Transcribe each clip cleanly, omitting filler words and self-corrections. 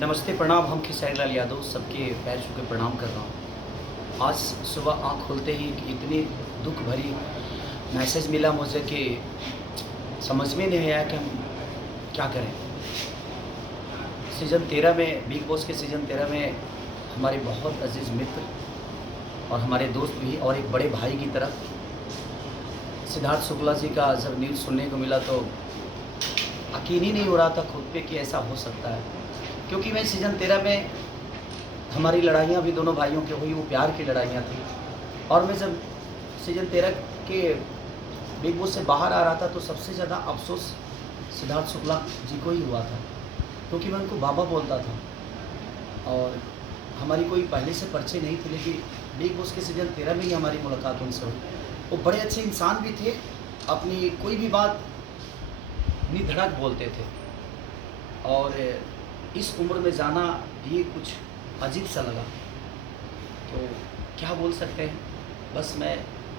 नमस्ते, प्रणाम। हम खेसारी लाल यादव सबके पैर छू के प्रणाम कर रहा हूँ। आज सुबह आँख खोलते ही इतनी दुःख भरी मैसेज मिला मुझे कि समझ में नहीं आया कि हम क्या करें। सीज़न 13 में, बिग बॉस के सीज़न 13 में हमारे बहुत अज़ीज़ मित्र और हमारे दोस्त भी और एक बड़े भाई की तरह सिद्धार्थ शुक्ला जी का जब न्यूज़ सुनने को मिला तो यकीन ही नहीं हो रहा था खुद पे कि ऐसा हो सकता है। क्योंकि मैं सीज़न 13 में हमारी लड़ाइयाँ भी दोनों भाइयों की हुई, वो प्यार की लड़ाइयाँ थी। और मैं जब सीज़न 13 के बिग बॉस से बाहर आ रहा था तो सबसे ज़्यादा अफ़सोस सिद्धार्थ शुक्ला जी को ही हुआ था, क्योंकि मैं उनको बाबा बोलता था और हमारी कोई पहले से परिचय नहीं थी, लेकिन बिग बॉस के सीज़न 13 में ही हमारी मुलाकात उनसे हुई। वो बड़े अच्छे इंसान भी थे, अपनी कोई भी बात निधड़क बोलते थे और इस उम्र में जाना भी कुछ अजीब सा लगा। तो क्या बोल सकते हैं, बस मैं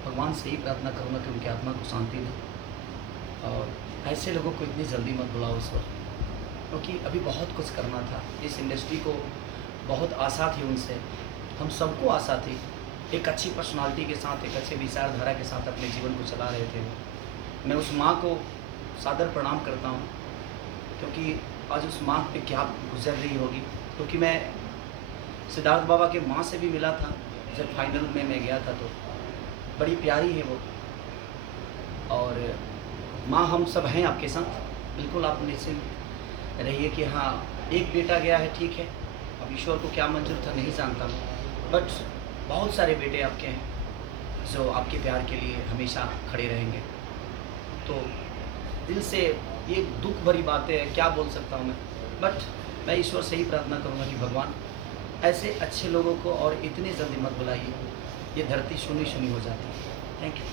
भगवान से ही प्रार्थना करूँगा कि उनकी आत्मा को शांति दे और ऐसे लोगों को इतनी जल्दी मत बुलाओ इस वक्त, क्योंकि अभी बहुत कुछ करना था। इस इंडस्ट्री को बहुत आशा थी उनसे, हम सबको आशा थी। एक अच्छी पर्सनालिटी के साथ, एक अच्छे विचारधारा के साथ अपने जीवन को चला रहे थे वो। मैं उस माँ को सादर प्रणाम करता हूँ, क्योंकि आज उस माँ पे क्या गुजर रही होगी। क्योंकि मैं सिद्धार्थ बाबा के माँ से भी मिला था, जब फाइनल में मैं गया था, तो बड़ी प्यारी है वो। और माँ, हम सब हैं आपके साथ, बिल्कुल आप निश्चिंत रहिए कि हाँ, एक बेटा गया है, ठीक है, अब ईश्वर को क्या मंजूर था नहीं जानता मैं, बट बहुत सारे बेटे आपके हैं जो आपके प्यार के लिए हमेशा खड़े रहेंगे। तो दिल से ये दुख भरी बातें हैं, क्या बोल सकता हूँ मैं, बट मैं ईश्वर से ही प्रार्थना करूँगा कि भगवान ऐसे अच्छे लोगों को और इतनी जल्दी मत बुलाइए, ये धरती सुनी सुनी हो जाती है। Thank you.